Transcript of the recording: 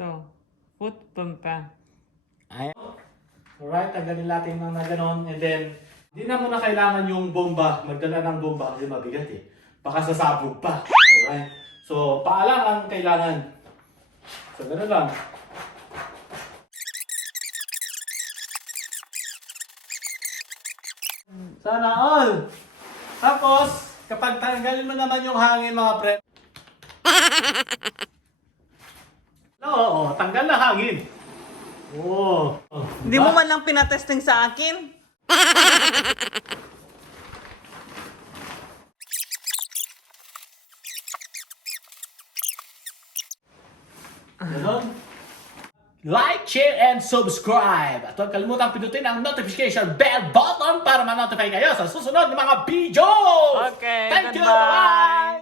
To. Foot pumpa. Ay. Alright, tanggalin natin ng gano'n. And then, hindi na muna kailangan yung bomba. Magdala ng bomba kasi mabigat eh. Baka sasabog pa. Alright. So, paa lang ang kailangan. So, gano'n lang. Sana all! Tapos, kapag tanggalin mo naman yung hangin mga pre. Oo, tanggal na hangin. Oo. Hindi mo man lang pinatesting sa akin? Ganon. Like, share, and subscribe. At huwag kalimutang pindutin ang notification bell button para ma-notify kayo sa susunod ng mga video. Okay, Thank you! goodbye. Bye!